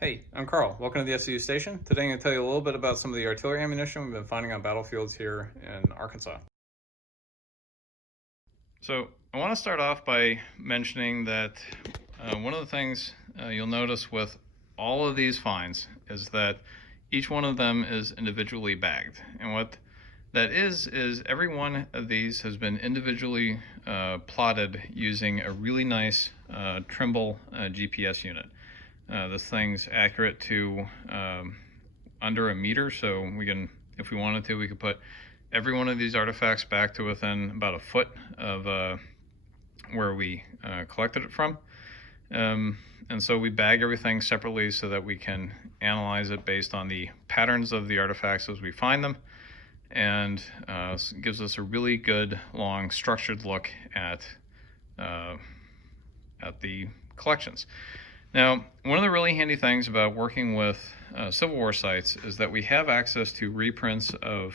Hey, I'm Carl. Welcome to the SCU station. Today I'm going to tell you a little bit about some of the artillery ammunition we've been finding on battlefields here in Arkansas. So I want to start off by mentioning that one of the things you'll notice with all of these finds is that each one of them is individually bagged. And what that is every one of these has been individually plotted using a really nice Trimble GPS unit. This thing's accurate to under a meter, so we can, if we wanted to, we could put every one of these artifacts back to within about a foot of where we collected it from. And so we bag everything separately so that we can analyze it based on the patterns of the artifacts as we find them, and gives us a really good, long, structured look at the collections. Now, one of the really handy things about working with Civil War sites is that we have access to reprints of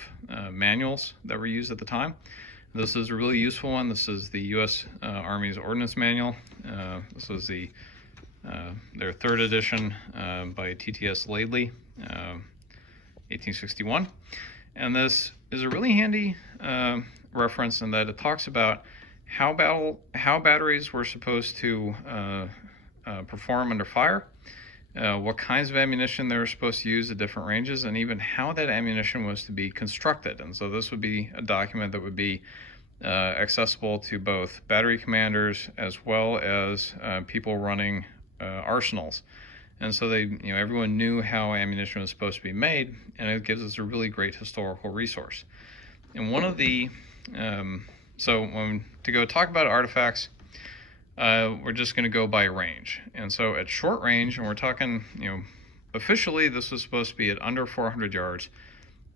manuals that were used at the time. This is a really useful one. This is the U.S. Army's Ordnance Manual. This was their third edition by TTS Laidley, 1861. And this is a really handy reference in that it talks about how batteries were supposed to perform under fire, what kinds of ammunition they were supposed to use at different ranges, and even how that ammunition was to be constructed. And so this would be a document that would be accessible to both battery commanders as well as people running arsenals. And so everyone knew how ammunition was supposed to be made, and it gives us a really great historical resource. And one of the to go talk about artifacts, we're just going to go by range. And so at short range, and we're talking, officially this was supposed to be at under 400 yards.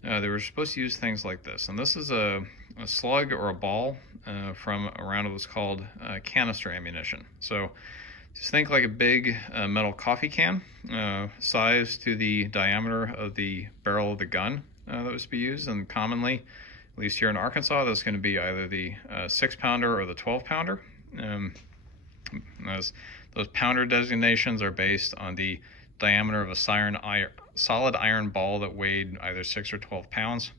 They were supposed to use things like this. And this is a slug or a ball from a round of what's called canister ammunition. So just think like a big metal coffee can, sized to the diameter of the barrel of the gun that was to be used. And commonly, at least here in Arkansas, that's going to be either the 6-pounder or the 12-pounder. Those pounder designations are based on the diameter of a solid iron ball that weighed either 6 or 12 pounds.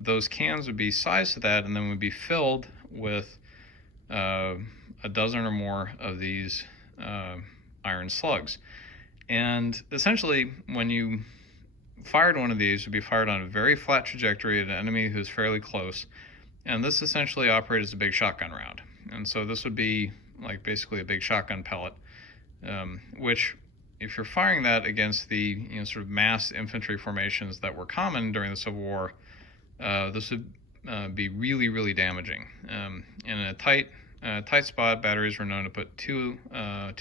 Those cans would be sized to that and then would be filled with a dozen or more of these iron slugs. And essentially, when you fired one of these, it would be fired on a very flat trajectory at an enemy who's fairly close. And this essentially operated as a big shotgun round. And so this would be like basically a big shotgun pellet, which if you're firing that against the sort of mass infantry formations that were common during the Civil War, this would be really, really damaging. In a tight spot, batteries were known to put two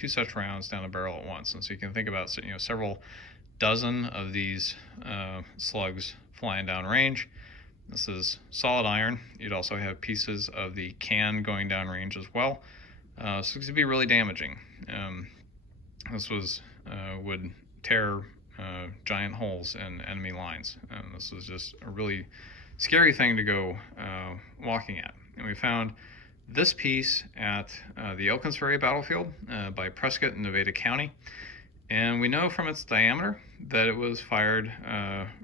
such rounds down the barrel at once. And so you can think about several dozen of these slugs flying down range. This is solid iron. You'd also have pieces of the can going down range as well. So it's going to be really damaging. This would tear giant holes in enemy lines. And this was just a really scary thing to go walking at. And we found this piece at the Elkinsbury battlefield by Prescott in Nevada County. And we know from its diameter that it was fired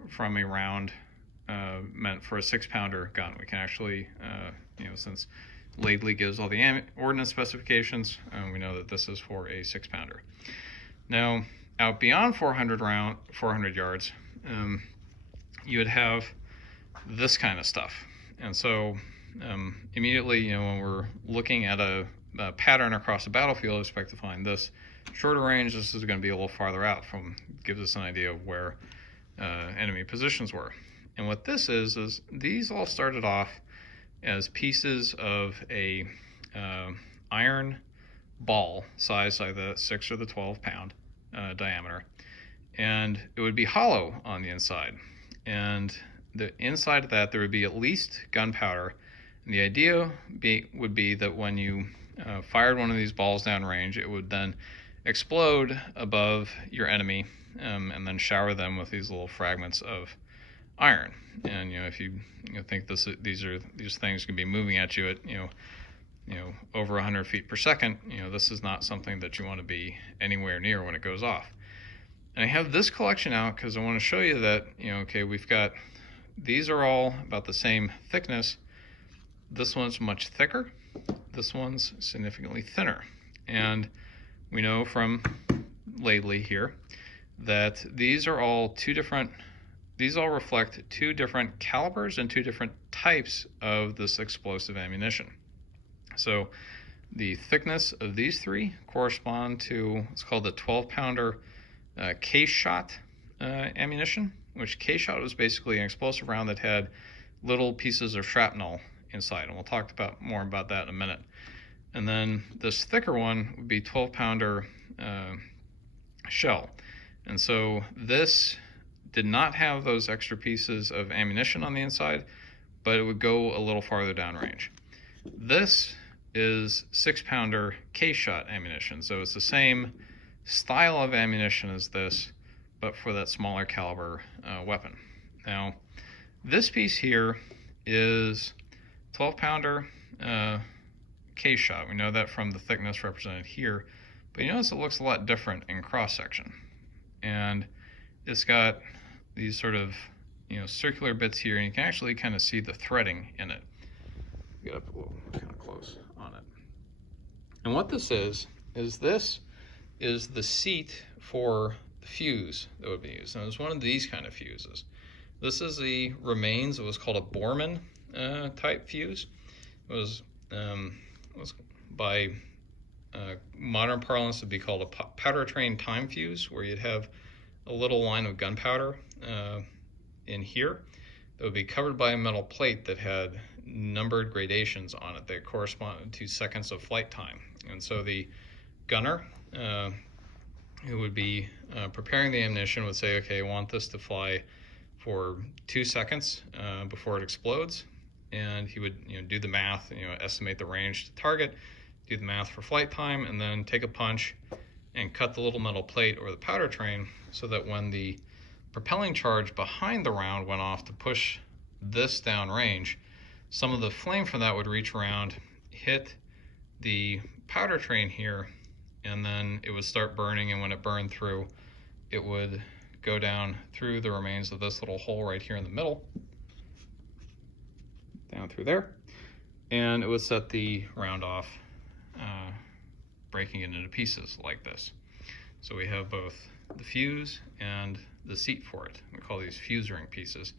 from a round meant for a 6-pounder gun. We can actually, since Laidley gives all the ordnance specifications, we know that this is for a 6-pounder. Now, out beyond 400 yards, you would have this kind of stuff. And so immediately, when we're looking at a pattern across a battlefield, I expect to find this. Shorter range, this is going to be a little farther out, gives us an idea of where enemy positions were. And what this is these all started off as pieces of a iron ball sized like the 6 or the 12-pound diameter, and it would be hollow on the inside. And the inside of that, there would be at least gunpowder. And the idea would be that when you fired one of these balls downrange, it would then explode above your enemy and then shower them with these little fragments of iron. And if you think these things can be moving at you at over 100 feet per second, this is not something that you want to be anywhere near when it goes off. And I have this collection out because I want to show you that, okay, we've got, these are all about the same thickness. This one's much thicker. This one's significantly thinner. And we know from Laidley here that these are all these all reflect two different calibers and two different types of this explosive ammunition. So the thickness of these three correspond to what's called the 12-pounder case shot ammunition, which case shot was basically an explosive round that had little pieces of shrapnel inside, and we'll talk more about that in a minute. And then this thicker one would be 12-pounder shell. And so this did not have those extra pieces of ammunition on the inside, but it would go a little farther downrange. This is 6-pounder case shot ammunition, so it's the same style of ammunition as this, but for that smaller caliber weapon. Now, this piece here is 12-pounder case shot. We know that from the thickness represented here, but you notice it looks a lot different in cross-section. And it's got these sort of circular bits here, and you can actually kind of see the threading in it. Get up a little kind of close on it. And what this is this is the seat for the fuse that would be used. And it's one of these kind of fuses. This is the remains of what's called a Borman type fuse. It was by modern parlance would be called a powder train time fuse, where you'd have a little line of gunpowder in here that would be covered by a metal plate that had numbered gradations on it that corresponded to seconds of flight time. And so the gunner who would be preparing the ammunition would say, okay, I want this to fly for 2 seconds before it explodes. And he would do the math, estimate the range to target, do the math for flight time, and then take a punch and cut the little metal plate or the powder train so that when the propelling charge behind the round went off to push this down range, some of the flame from that would reach around, hit the powder train here, and then it would start burning, and when it burned through, it would go down through the remains of this little hole right here in the middle, down through there, and it would set the round off, breaking it into pieces like this. So we have both the fuse and the seat for it. We call these fuse ring pieces.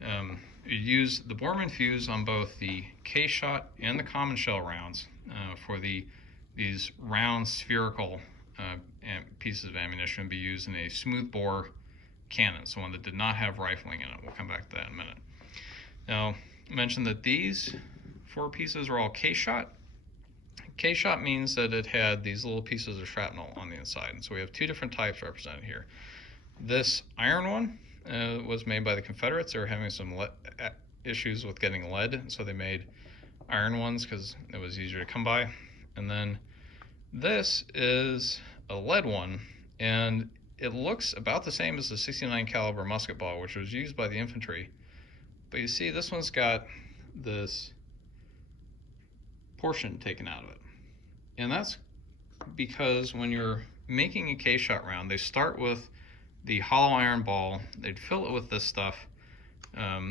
You use the Borman fuse on both the case shot and the common shell rounds for these round spherical pieces of ammunition be used in a smooth bore cannon, so one that did not have rifling in it. We'll come back to that in a minute. Now, I mentioned that these 4 pieces are all case shot. Case shot means that it had these little pieces of shrapnel on the inside, and so we have 2 different types represented here. This iron one was made by the Confederates. They were having some issues with getting lead, so they made iron ones because it was easier to come by. And then this is a lead one, and it looks about the same as the 69 caliber musket ball, which was used by the infantry. But you see, this one's got this portion taken out of it. And that's because when you're making a case shot round, they start with the hollow iron ball, they'd fill it with this stuff,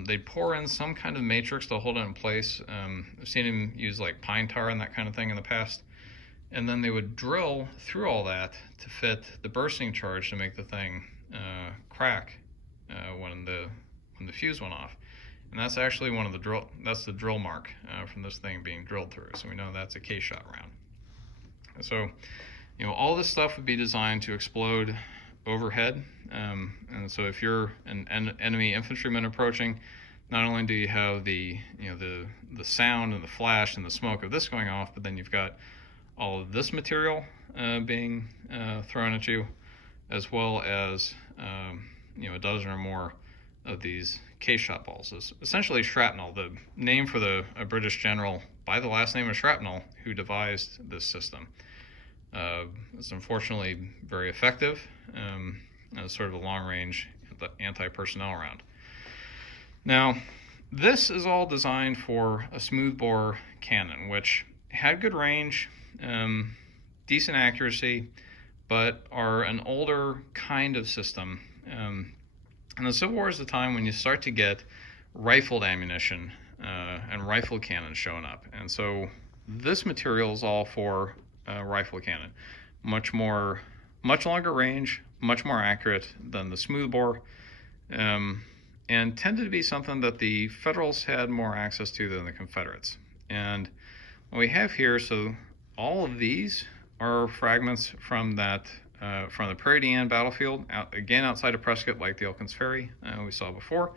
they'd pour in some kind of matrix to hold it in place. I've seen them use like pine tar and that kind of thing in the past. And then they would drill through all that to fit the bursting charge to make the thing crack when the fuse went off. And that's actually one of the that's the drill mark from this thing being drilled through. So we know that's a case shot round. So, all this stuff would be designed to explode overhead. And so if you're an enemy infantryman approaching, not only do you have the sound and the flash and the smoke of this going off, but then you've got all of this material being thrown at you, as well as a dozen or more of these case shot balls. It's essentially shrapnel, the name for a British general by the last name of Shrapnel who devised this system. It's unfortunately very effective as sort of a long-range anti-personnel round. Now, this is all designed for a smoothbore cannon, which had good range, decent accuracy, but are an older kind of system. And the Civil War is the time when you start to get rifled ammunition and rifle cannons showing up. And so this material is all for rifle cannon. Much longer range, much more accurate than the smoothbore, and tended to be something that the Federals had more access to than the Confederates. And what we have here, so all of these are fragments from that from the Prairie du Chien battlefield, again outside of Prescott, like the Elkins Ferry we saw before.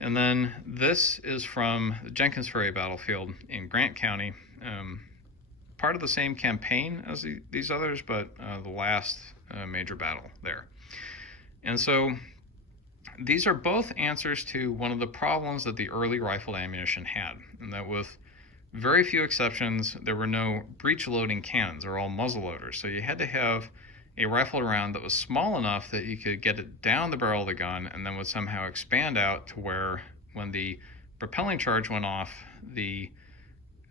And then this is from the Jenkins Ferry battlefield in Grant County, part of the same campaign as these others, but the last major battle there. And so these are both answers to one of the problems that the early rifled ammunition had, and that with very few exceptions, there were no breech loading cannons. They're all muzzle loaders. So you had to have a rifled round that was small enough that you could get it down the barrel of the gun and then would somehow expand out to where when the propelling charge went off, the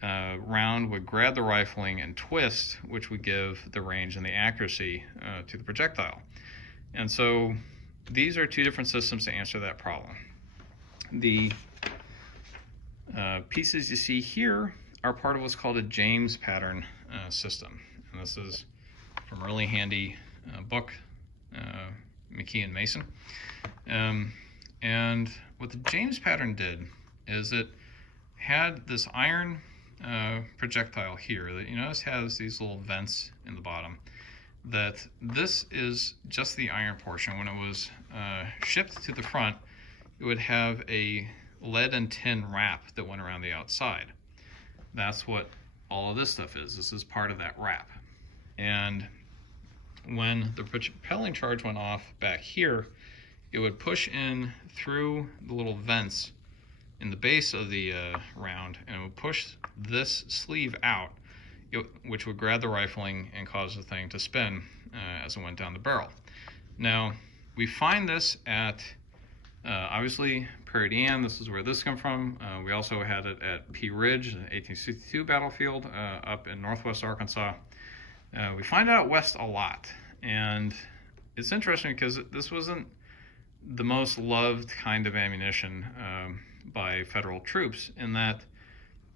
round would grab the rifling and twist, which would give the range and the accuracy to the projectile. And so these are two different systems to answer that problem. The pieces you see here are part of what's called a James pattern system. And this is from a really handy book, McKee and Mason. And what the James pattern did is it had this iron projectile here that you notice has these little vents in the bottom. That this is just the iron portion. When it was shipped to the front, it would have a lead and tin wrap that went around the outside. That's what all of this stuff is. This is part of that wrap. And when the propelling charge went off back here, it would push in through the little vents in the base of the round, and it would push this sleeve out, which would grab the rifling and cause the thing to spin as it went down the barrel. Now, we find this at, obviously, Prairie du Chien. This is where this comes from. We also had it at Pea Ridge, the 1862 battlefield up in northwest Arkansas. We find it out west a lot, and it's interesting because this wasn't the most loved kind of ammunition by Federal troops, in that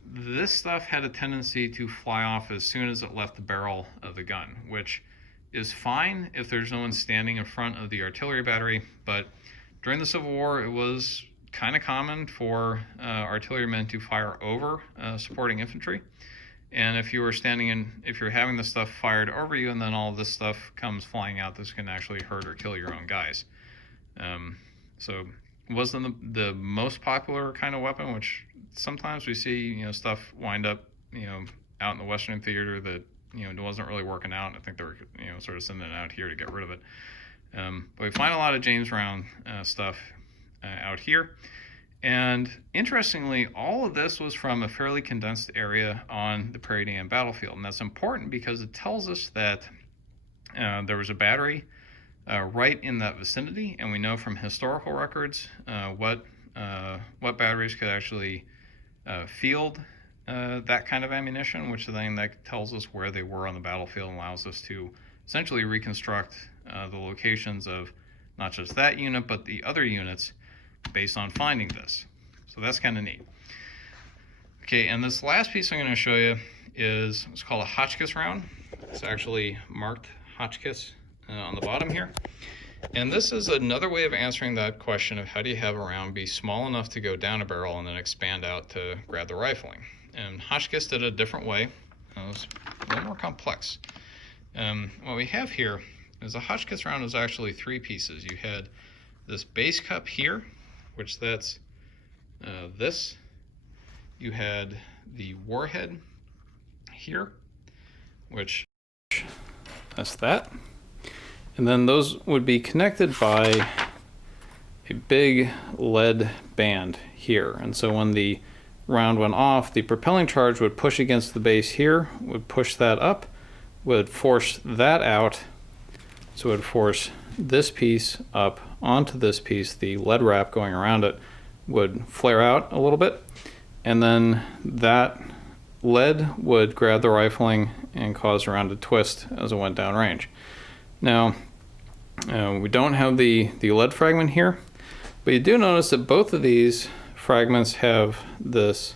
this stuff had a tendency to fly off as soon as it left the barrel of the gun, which is fine if there's no one standing in front of the artillery battery, but during the Civil War it was kind of common for artillerymen to fire over supporting infantry. And if you were if you're having this stuff fired over you and then all this stuff comes flying out, this can actually hurt or kill your own guys. So it wasn't the most popular kind of weapon, which sometimes we see, stuff wind up, out in the Western theater that, it wasn't really working out. I think they were, sort of sending it out here to get rid of it. But we find a lot of James round stuff out here. And interestingly, all of this was from a fairly condensed area on the Prairie du Chien battlefield. And that's important because it tells us that there was a battery right in that vicinity, and we know from historical records what batteries could actually field that kind of ammunition, which then that tells us where they were on the battlefield and allows us to essentially reconstruct the locations of not just that unit, but the other units based on finding this. So that's kind of neat. Okay, and this last piece I'm going to show you is what's called a Hotchkiss round. It's actually marked Hotchkiss on the bottom here. And this is another way of answering that question of how do you have a round be small enough to go down a barrel and then expand out to grab the rifling. And Hotchkiss did it a different way. It was a little more complex. What we have here is a Hotchkiss round is actually three pieces. You had this base cup here, which that's this. You had the warhead here, which that's that. And then those would be connected by a big lead band here. And so when the round went off, the propelling charge would push against the base here, would push that up, would force that out. So it would force this piece up onto this piece. The lead wrap going around it would flare out a little bit. And then that lead would grab the rifling and cause the round to twist as it went downrange. Now, we don't have the lead fragment here, but you do notice that both of these fragments have this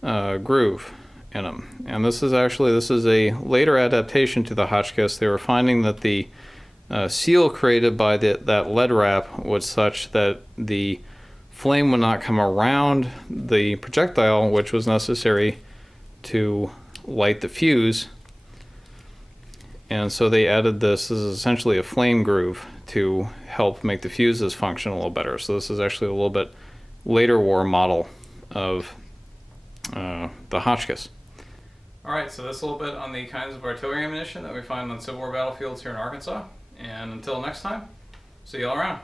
groove in them. And this is a later adaptation to the Hotchkiss. They were finding that the seal created by that lead wrap was such that the flame would not come around the projectile, which was necessary to light the fuse. And so they added this is essentially a flame groove to help make the fuses function a little better. So this is actually a little bit later war model of the Hotchkiss. All right, so that's a little bit on the kinds of artillery ammunition that we find on Civil War battlefields here in Arkansas. And until next time, see you all around.